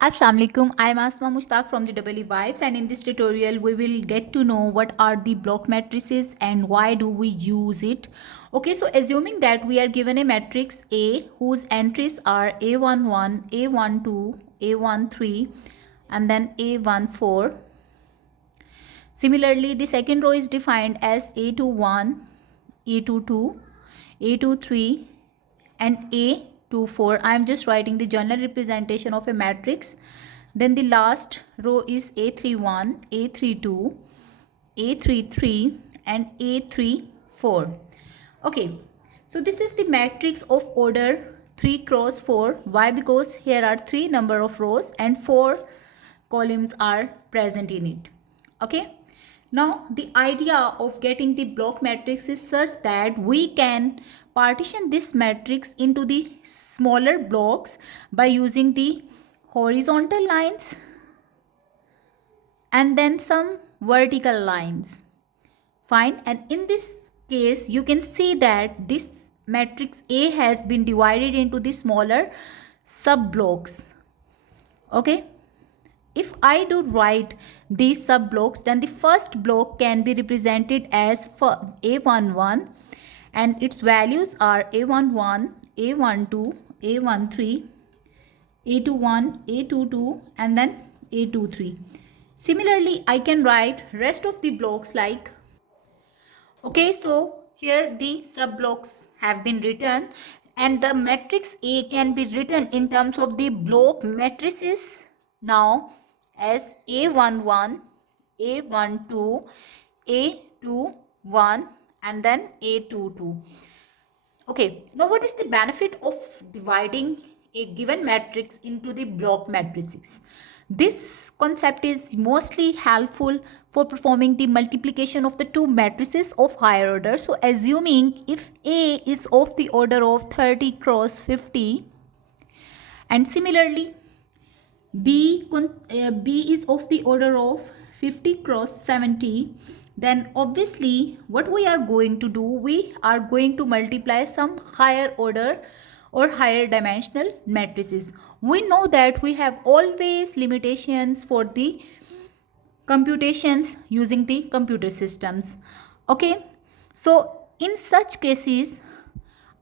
Assalamu alaikum. I'm Asma Mushtaq from the Double E Vibes, and in this tutorial we will get to know what are the block matrices and why do we use it. Okay, so assuming that we are given a matrix A whose entries are A11, A12, A13 and then A14. Similarly, the second row is defined as A21, A22, A23 and A24. I am just writing the general representation of a matrix. Then the last row is A31, A32, A33 and A34. Okay, so this is the matrix of order 3 cross 4. Why? Because here are 3 number of rows and 4 columns are present in it. Okay, now the idea of getting the block matrix is such that we can partition this matrix into the smaller blocks by using the horizontal lines and then some vertical lines. Fine, and in this case you can see that this matrix A has been divided into the smaller sub blocks. Okay, if I do write these sub blocks, then the first block can be represented as A11 and its values are A11, A12, A13, A21, A22 and then A23. Similarly, I can write rest of the blocks like, okay, so here the sub blocks have been written and the matrix A can be written in terms of the block matrices now as A11, A12, A21 and then A22. Okay, now what is the benefit of dividing a given matrix into the block matrices? This concept is mostly helpful for performing the multiplication of the two matrices of higher order. So assuming if A is of the order of 30 cross 50 and similarly B is of the order of 50 cross 70, then obviously what we are going to do, we are going to multiply some higher order or higher dimensional matrices. We know that we have always limitations for the computations using the computer systems. Okay, so in such cases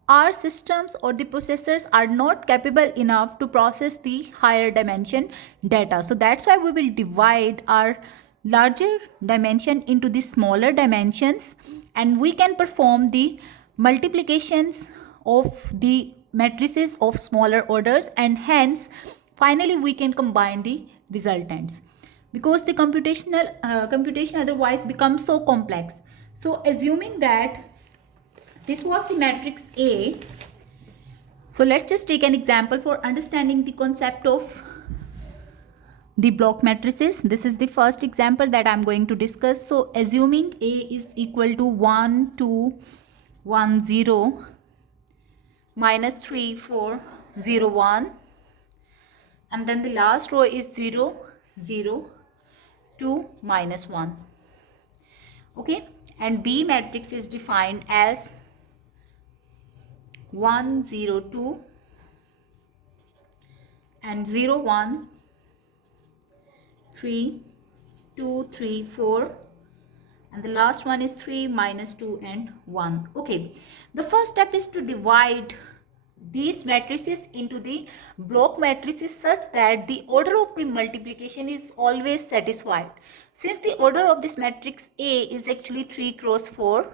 our systems or the processors are not capable enough to process the higher dimension data. So that's why we will divide our larger dimension into the smaller dimensions and we can perform the multiplications of the matrices of smaller orders and hence finally we can combine the resultants because the computation otherwise becomes so complex. So assuming that this was the matrix A. So let's just take an example for understanding the concept of the block matrices. This is the first example that I'm going to discuss. So assuming A is equal to 1, 2, 1, 0, minus 3, 4, 0, 1. And then the last row is 0, 0, 2, minus 1. Okay. And B matrix is defined as 1, 0, 2 and 0, 1, 3, 2, 3, 4 and the last one is 3, minus 2 and 1. Okay, the first step is to divide these matrices into the block matrices such that the order of the multiplication is always satisfied. Since the order of this matrix A is actually 3 cross 4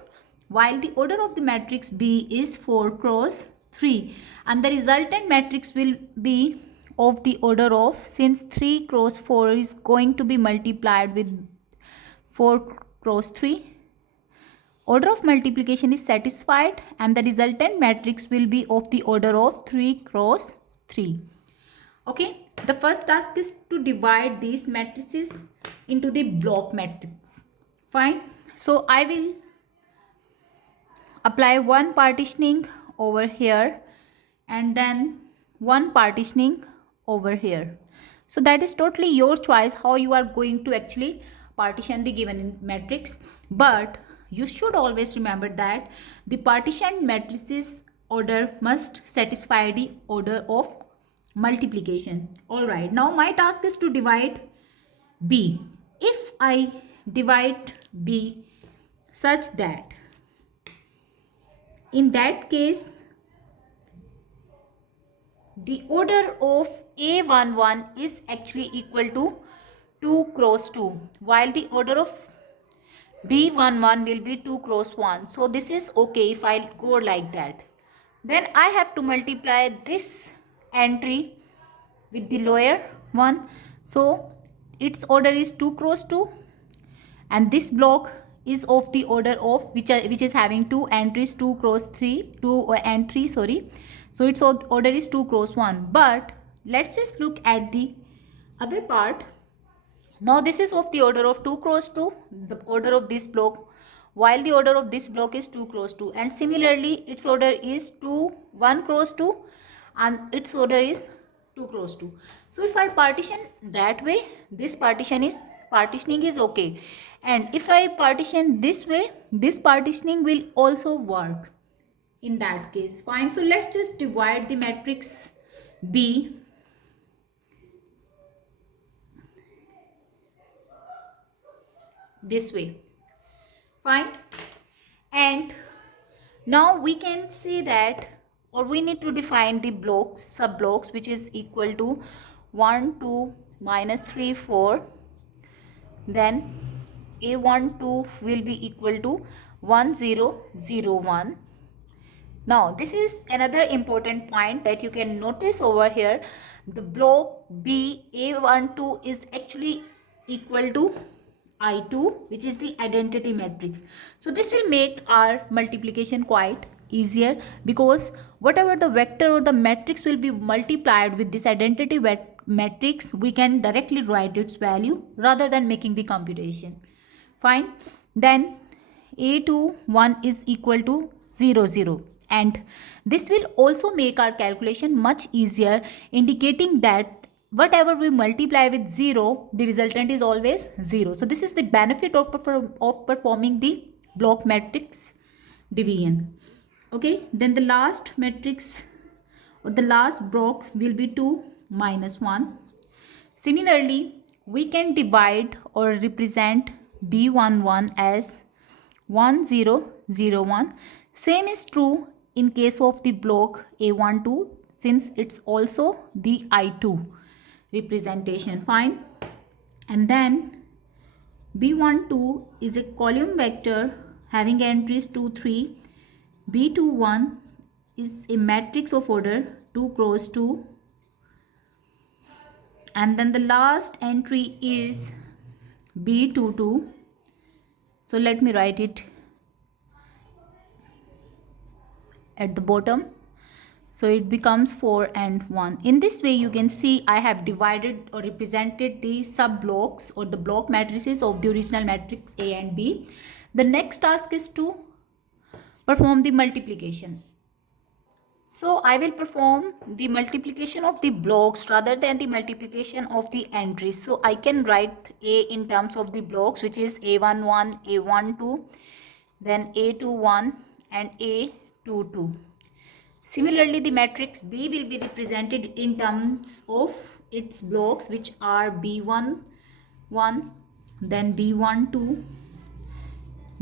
while the order of the matrix B is 4 cross 3 and the resultant matrix will be of the order of, since 3 cross 4 is going to be multiplied with 4 cross 3, order of multiplication is satisfied and the resultant matrix will be of the order of 3 cross 3. Okay, the first task is to divide these matrices into the block matrix. Fine, so I will apply one partitioning over here and then one partitioning over here. So that is totally your choice how you are going to actually partition the given matrix, but you should always remember that the partitioned matrices order must satisfy the order of multiplication. All right, now my task is to divide b. If I divide b such that, in that case, the order of A11 is actually equal to 2 cross 2, while the order of B11 will be 2 cross 1. So this is okay if I go like that. Then I have to multiply this entry with the lower one. So its order is 2 cross 2, and this block is of the order of which is having two entries, 2 cross 3, 2 and 3, sorry. So its order is 2 cross 1. But let's just look at the other part. Now this is of the order of 2 cross 2, the order of this block, while the order of this block is 2 cross 2, and similarly its order is 1 cross 2, and its order is 2 cross 2. So if I partition that way, this partitioning is okay, and if I partition this way, this partitioning will also work in that case. Fine. So let's just divide the matrix B this way. Fine. And now we can say that, or we need to define the blocks, sub blocks, which is equal to 1 2 minus 3 4. Then A12 will be equal to 1 0 0 1. Now this is another important point that you can notice over here. The block B A12 is actually equal to I2, which is the identity matrix. So this will make our multiplication quite easier, because whatever the vector or the matrix will be multiplied with this identity matrix, we can directly write its value rather than making the computation. Fine. Then A21 is equal to 0 0, and this will also make our calculation much easier, indicating that whatever we multiply with 0, the resultant is always 0. So this is the benefit of performing the block matrix division. Okay, then the last matrix or the last block will be 2 minus 1. Similarly, we can divide or represent B11 as 1 0 0 1. Same is true in case of the block A12, since it's also the I2 representation. Fine. And then B12 is a column vector having entries 2 3. B21 is a matrix of order 2 cross 2, and then the last entry is B22. So let me write it at the bottom. So it becomes 4 and 1. In this way, you can see I have divided or represented the sub blocks or the block matrices of the original matrix A and B. The next task is to perform the multiplication. So I will perform the multiplication of the blocks rather than the multiplication of the entries. So I can write A in terms of the blocks, which is A11, A12, then A21 and A22. Similarly, the matrix B will be represented in terms of its blocks, which are B11, then B12,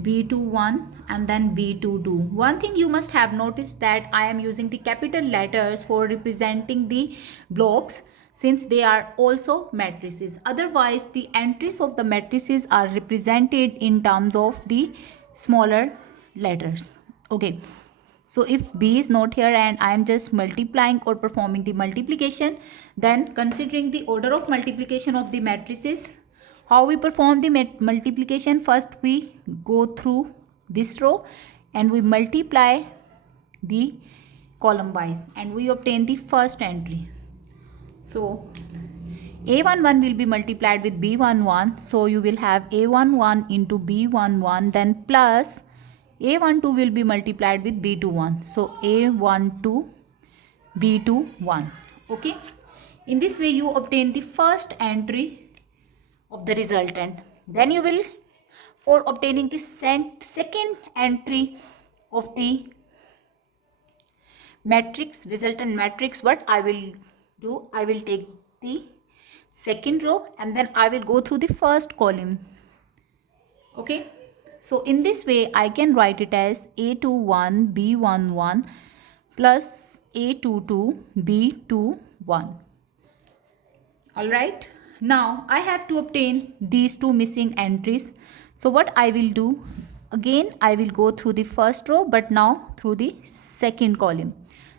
B21 and then B22. One thing you must have noticed that I am using the capital letters for representing the blocks, since they are also matrices. Otherwise, the entries of the matrices are represented in terms of the smaller letters. Okay. So if B is not here and I am just multiplying or performing the multiplication, then considering the order of multiplication of the matrices, how we perform the multiplication? First we go through this row and we multiply the column wise and we obtain the first entry. So A11 will be multiplied with B11, so you will have A11 into B11, then plus A12 will be multiplied with B21, so A12 B21. Okay, in this way you obtain the first entry of the resultant. Then you will, for obtaining the second entry of the matrix, resultant matrix, what I will 2, I will take the second row and then I will go through the first column. Okay, so in this way I can write it as A21 B11 plus A22 B21. Alright, now I have to obtain these two missing entries. So what I will do, again I will go through the first row but now through the second column.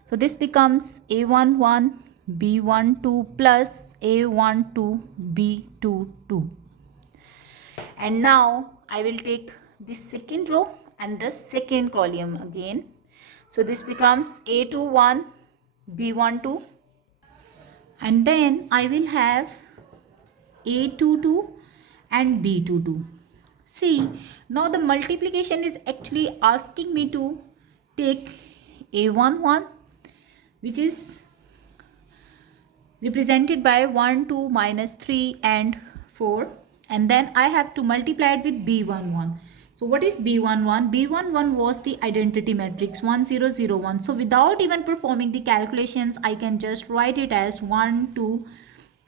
So this becomes A11 B12 plus A12 B22. And now I will take the second row and the second column again. So this becomes A21 B12 and then I will have A22 and B22. See, now the multiplication is actually asking me to take A11, which is represented by 1, 2, minus 3 and 4, and then I have to multiply it with B11. So what is B11? B11 was the identity matrix 1001. So without even performing the calculations, I can just write it as 1, 2,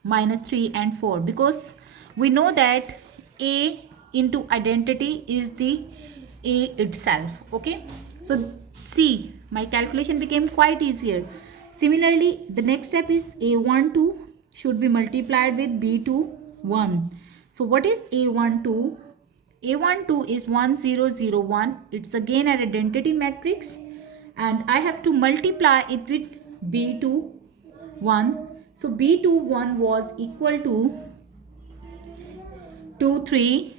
minus 3 and 4, because we know that A into identity is the A itself. Okay, so see, my calculation became quite easier. Similarly, the next step is A12 should be multiplied with B21. So what is A12? A12 is 1001. It's again an identity matrix and I have to multiply it with B21. So B21 was equal to 2, 3,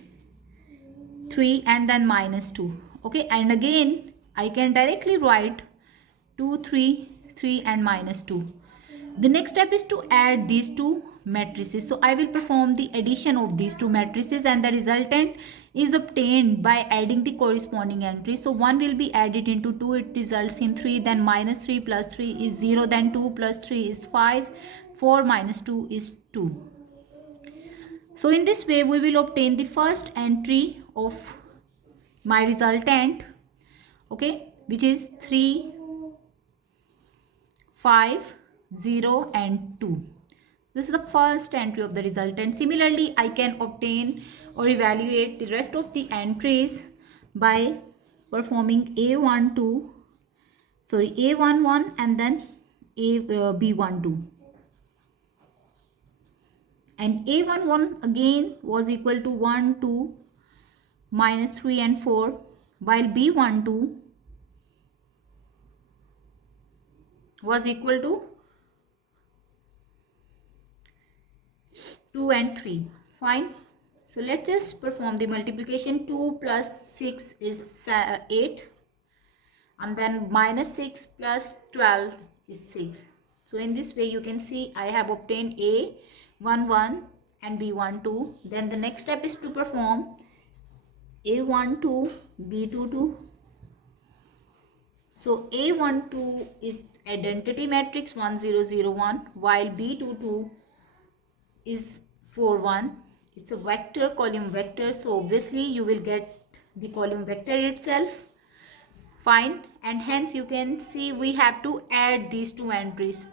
3 and then minus 2. Okay, and again I can directly write 2, 3, 3 and minus 2. The next step is to add these two matrices. So I will perform the addition of these two matrices and the resultant is obtained by adding the corresponding entries. So 1 will be added into 2, it results in 3, then minus 3 plus 3 is 0, then 2 plus 3 is 5, 4 minus 2 is 2. So in this way we will obtain the first entry of my resultant, okay, which is 3, 5, 0 and 2. This is the first entry of the resultant. Similarly, I can obtain or evaluate the rest of the entries by performing A11 and then B12. And A11 again was equal to 1, 2, minus 3 and 4, while B12 was equal to 2 and 3. Fine. So let's just perform the multiplication. 2 plus 6 is 8. And then minus 6 plus 12 is 6. So in this way you can see I have obtained A11 and B12. Then the next step is to perform A12, B22. So A12 is identity matrix 1001 while B22 is 41. It's a vector, column vector, so obviously you will get the column vector itself. Fine, and hence you can see we have to add these two entries.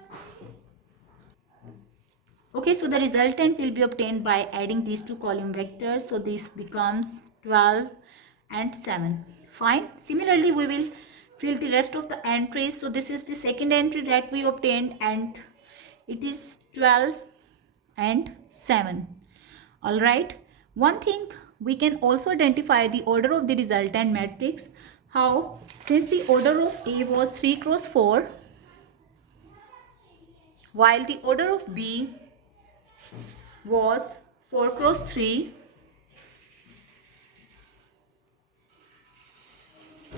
Okay, so the resultant will be obtained by adding these two column vectors. So this becomes 12 and 7. Fine. Similarly, we will fill the rest of the entries. So this is the second entry that we obtained and it is 12 and 7. All right. One thing, we can also identify the order of the resultant matrix. How? Since the order of A was 3 cross 4, while the order of B was 4 cross 3.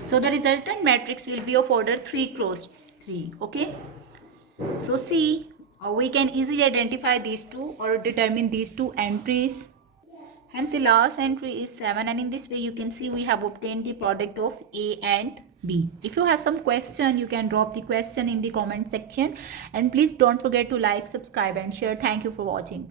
So the resultant matrix will be of order 3 cross 3. Okay. So see, we can easily identify these two or determine these two entries. Hence the last entry is 7, and in this way you can see we have obtained the product of A and B. If you have some question, you can drop the question in the comment section, and please don't forget to like, subscribe and share. Thank you for watching.